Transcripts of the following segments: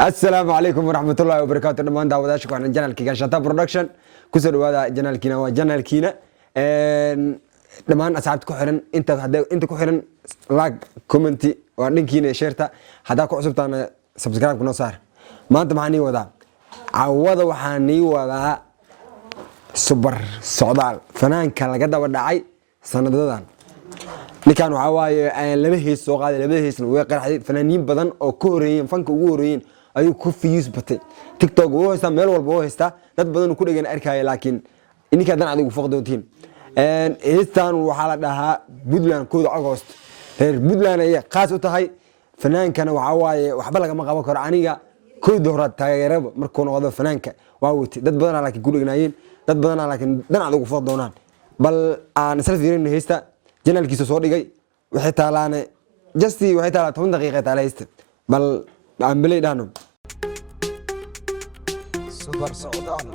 السلام عليكم ورحمة الله وبركاته. دمان داوداشك وحنا جنالكينا شاتا برودكشن كسر هذا جنالكينا وجنالكينا دمان أصحاب كحرن أنت كحرن لايك كومنتي وعنكينا شيرتا هذا كعصبت أنا سبسكرايب كنا صار ما أنت معني وذا عوض وحني وذا سوبر سعدال فنان كان لقدا وداعي سنة دادان ninkan waxa waaye laba hees soo qaaday laba heesna way qarxay fanaaniin badan oo ku horeeyeen fanka ugu horeeyeen ayuu ku fiyus batay TikTok oo haysta meel walba oo haysta dad badan ku dhagan arkay laakiin ininka dan adigu faqdoontiin heestan waxa la dhahaa Puntland kooda August reer Puntland ay qaas u tahay fanaankana waxa waaye waxba laga ma qaban karo aniga kooda hore taageeraba markuu noqdo fanaanka waa wati dad badan laakiin ku dhagnaayeen dad badan laakiin dan adigu faqdoonaan bal aan isla fiirin heesta جنالكيسو soo dhigay waxay taalaane justii waxay taalaa 10 daqiiqo taalaysta bal aan bilay dhaano super socdaal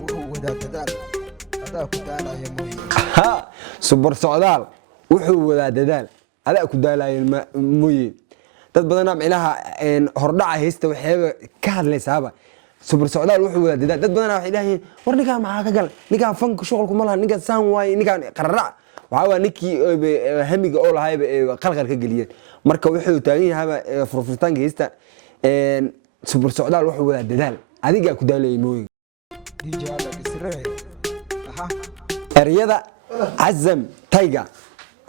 wuxuu wadaa dadaal adaa ku daalaya mooyee ha super socdaal wuxuu wadaa dadaal adaa ku daalaya mooyee dad badan macnaha hordhaca heesta waxay ka hadlaysaaba super socdaal wuxuu wadaa dadaal dad badan waxay dhaaheen war ninka maxaa ka gal ninka fanka shaqalku ma laha ninka saan waay ninka qararac waxa ninkii hamiga oo lahayba qalqal ka galiyeen marka wuxuu taagan yahay furfurtaanka heesta super socdaal wuxuu wada dadaal adiga ku daalay mooyee DJ ala kisree aha erayada azam tayga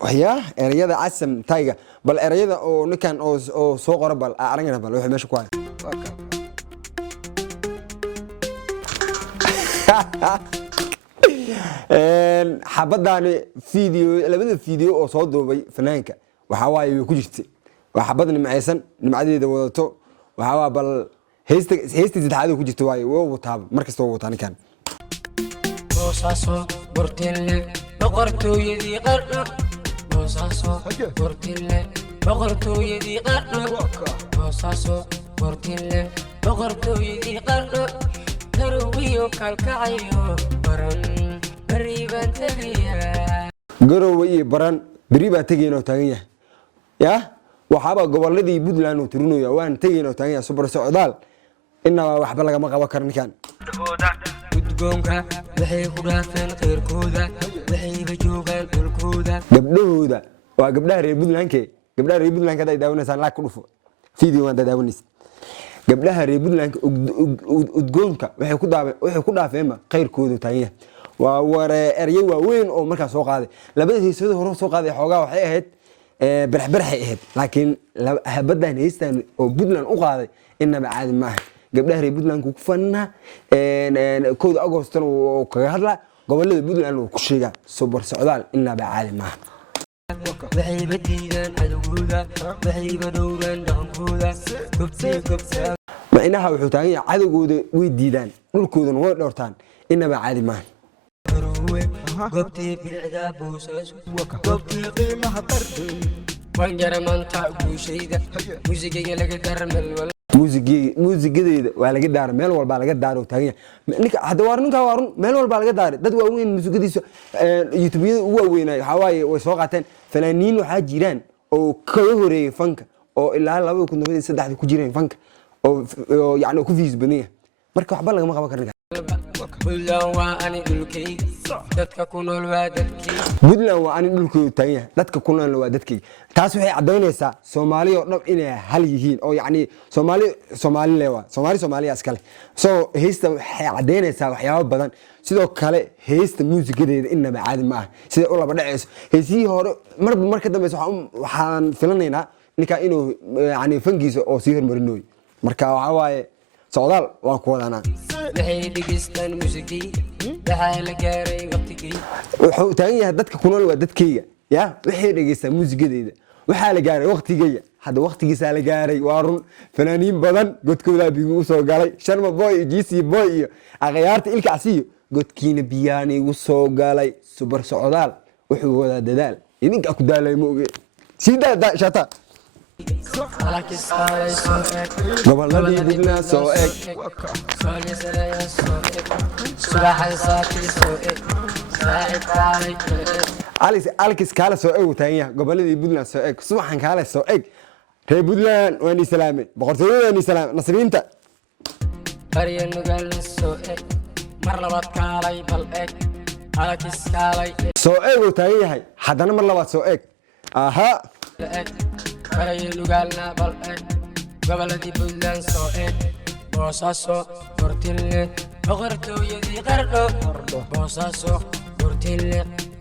waya erayada azam tayga bal erayada oo ninkan oo soo qora bal aragna bal wuxuu meesha ku hayo xabadani video labada video oo soo duubay fanaanka waxa waaye way ku jirtay waa xabad nimcaysan nimcadeeda wadato waxa waa bal heesta saddexaad ku jirtay waaye wuu wataa markasta wuu wataa ninkan boosaso bortille boqortooyadii qarno boosaso bortille boqortooyadii qarno boosaso bortille boqortooyadii qarno garowiyo kalkacayo baran garowe iyo baran beri baa tagayeen oo taagan yahay ya waxaaba goboladii Puntland oo tirinoya waan tagayeen oo taagan yahay super socdaal inaba waxba laga ma qaban karo ninkan udgoonka waxay ku dhaafeen qeyrkooda waxay joogaan dhulkooda gabdhahooda waa gabdhaha reer Puntland ka daawanaysan la ku dhufo video waan daawanaysan gabdhaha reer Puntland udgoonka waxay ku dhaafeen qeyrkooda taagan yahay waa ware eryo waaweyn oo markaa soo qaaday labada heesada hore soo qaaday xoogaa waxay ahayd barxay ahayd laakiin habadan heestan oo Puntland u qaaday inaba caadi ma aha gabdhaha reer Puntland ku fanna kooda August oo kaga hadla gobolada Puntland oo ku sheega super socdaal inaba caadi ma aha waxay badiidaan cadawgooda waxay badowraan dhaqankooda gobtaa macnaha wuxuu taagan yahay cadawgooda way diidaan dhulkoodana way dhowrtaan inaba caadi ma aha goobtii bilicda boosaaso goobtii qiimaha qardi waan jaramanta guushayda muusigayga laga darmel muusigadeeda waa laga daaray meel walba laga daaray taagan yahay ninka hadda waa ninka waa meel walba laga daaray dad waaweyn muusigadiisa YouTube-yada ugu waaweynay waxa waaye way soo qaateen fanaaniin waxa jiraan oo ka horeeyay fanka oo ilaa 2003 ku jireen fanka oo yaani ku fiis banaya marka waxba laga ma qaban karin Puntland waa ani dhulkayga dadka ku nool waa dadkayga Puntland waa ani dhulkayga taagan yahay dadka ku nool waa dadkayga taas waxay cadeynaysaa Soomaaliya oo dhan inay hal yihiin oo yaani Soomaaliya iskale soo heesta waxay cadeynaysaa waxyaabo badan sidoo kale heesta muusigadeeda inaba caadi ma aha sida u laba dhacayso heesii hore marka dambe waxaan filanaynaa ninka inuu yaani fankiisa oo sii hormarinayo marka waxa waaye socdaal waan ku wadaanaa waxay dhigistaan muusigii waxaa la gaaray waqtigii wuxuu taagan yahay dadka ku nool waa dadkayga ya waxay dhigistaan muusigadeeda waxaa la gaaray waqtigayga hadda waqtigiisa la gaaray waa run fanaaniin badan godkooda bigu soo galay Sharma Boy iyo GC Boy iyo aqyaarta ilka asiyo godkiina biyaani ugu soo galay super socdaal wuxuu wadaa dadaal idinka ku daalay mooge sida shata goboladii Puntland soo eg Alex kala soo eg taagan yahay goboladii Puntland soo eg subaxan kala soo eg reer puntland waan ii salaamay boqortooyada waan ii salaamay nasriinta barya nugaal soo eg mar labaad kaalay bal eg halakis kaalay soo eeg uu taagan yahay haddana mar labaad soo eeg aha eg barya nugaalna bal eg goboladii puntland soo eg boosaaso burtinle boqortooyadii qardho boosaaso burtinle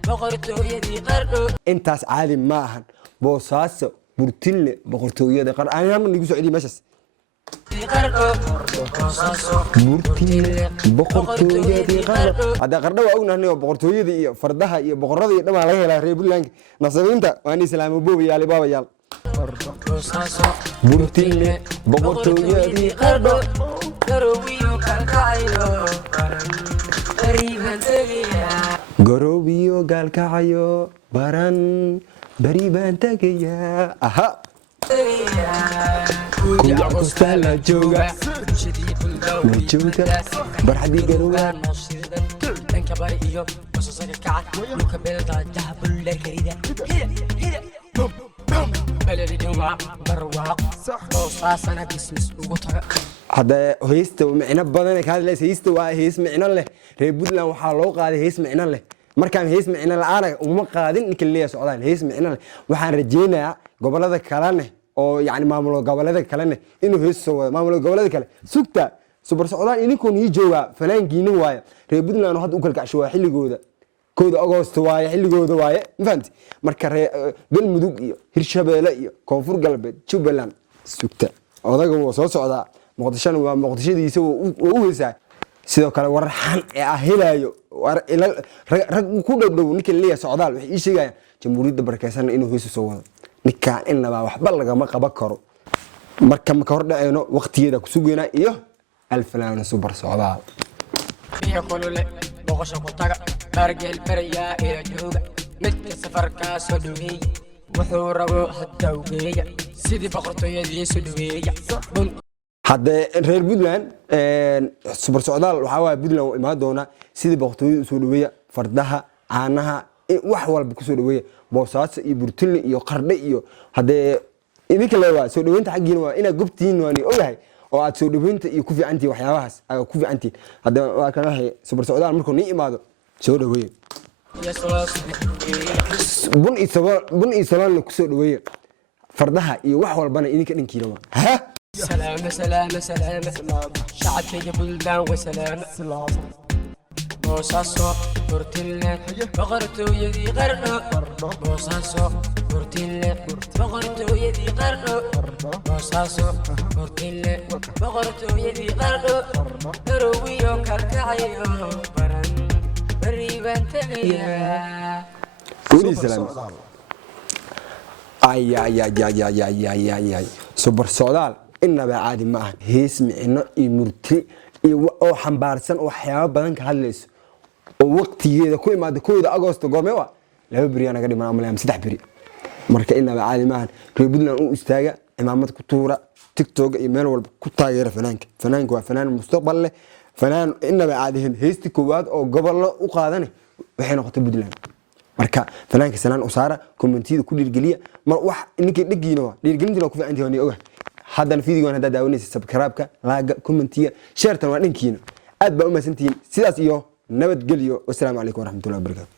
boqortooyadii qardho intaas caadi ma ahan boosaaso burtinle boqortooyada qardho aan halma nigu socdiy meeshaas burtinle boqortooyadii qardho hadda qardho waa ognahay oo boqortooyadii iyo fardaha iyo boqorada iyo dhamaan laga helaa reer puntland nasriinta waan ii salaamay boobayaal baabayaal burtinle boqortooyadii qardho garoobiyo gaalkacayo baran bari baan tegayaa aha kuyacosta la jooga barxadii garowaan dhanka bari iyo basasaga kaca dhulka beeldajaha bulla karida hadda heesta micno badan ka hadlaysa heesta waa hees micno leh reer puntland waxaa loo qaaday hees micno leh markaan hees micno la'aan uma qaadin ninka leeyahay socdaal hees micno leh waxaan rajeynayaa gobolada kalene oo yani maamul gobolada kalene inuu hees soo wado maamul gobolada kale sugta subar socdaal idinkoon ii joogaa fanaankiina waaye reer puntland hadda u kalkacsho waa xilligooda kooda Agosto waaye xilligooda waaye ma fahamti marka galmudug iyo hirshabeelle iyo koonfur galbeed Jubbaland sugta odaga wuu soo socdaa muqdishona waa muqdishadiisa uu heesaa sidoo kale warxan ee helayo rag ku dhowdhow ninka leeyahay socdaal waxay ii sheegayaan jamhuuriyadda barakeysan inuu heeso soo wado ninka inaba waxba lagama qaban karo marka ma ka hor dhacayno waqtigeeda ku sugeena iyo alfalaana super socdaal boqosha ku taga bargeel barayaa ila jooga midka safarkaa soo dhaweey wuxuu rabo hadda ugeeya sidii boqortooyadii soo dhaweeya hadda reer puntland super socdaal waxaa waaye puntland uu imaan doona sidii boqortooyada soo dhaweeya fardaha caanaha wax walba ku soo dhaweeya boosaaso iyo burtinle iyo qardhe iyo haddee idinka leewaa soo dhaweynta xaggiina waa inaad gobtiin waani ogahay oo aad soo dhaweynta iyo ku fiicantii waxyaabahaas aad ku fiicantii hadda waa kan waxa super socdaal markuu nii imaado soo dhaweey bun iyo sabal ku soo dhaweey fardaha iyo wax walbana idinka dhankiina waa ha سلام سلام سلام شعبك يا بلدان وسلام بوساسو برتلة بغرتو يدي غرقو بوساسو برتلة بغرتو يدي غرقو بوساسو برتلة بغرتو يدي غرقو رويو كالكعيو برن بريبان تغيا ودي سلام ay ay ay ay ay ay ay ay ay super socdaal inaba caadi ma aha hees micno iyo murti iyo oo xambaarsan waxyaabo badan ka hadlayso oo waqtigeeda ku imaado 1 Agosto goormee waa 2 bari anaga dhiman ama 3 bari marka inaba caadi ma aha reer puntland uu istaaga imaamad ku tuura tiktok iyo meel walba ku taageera fanaanka waa fanaan mustaqbal leh fanaan inaba caadi heesti koowaad oo gobollo u qaadan waxay noqotay puntland marka fanaanka sanaan usaara commentida ku dhiirgeliya mar wax ninkii dhigiina waa dhiirgelinta ku fiican tahay oga haddana fiidigoon hadda daawanaysa subscribe-ka laaga commentiga share tan waa dhankiina aad baa u mahadsantihiin sidaas iyo nabadgelyo wassalaamu calaykum waraxmatullahi wabarakaatu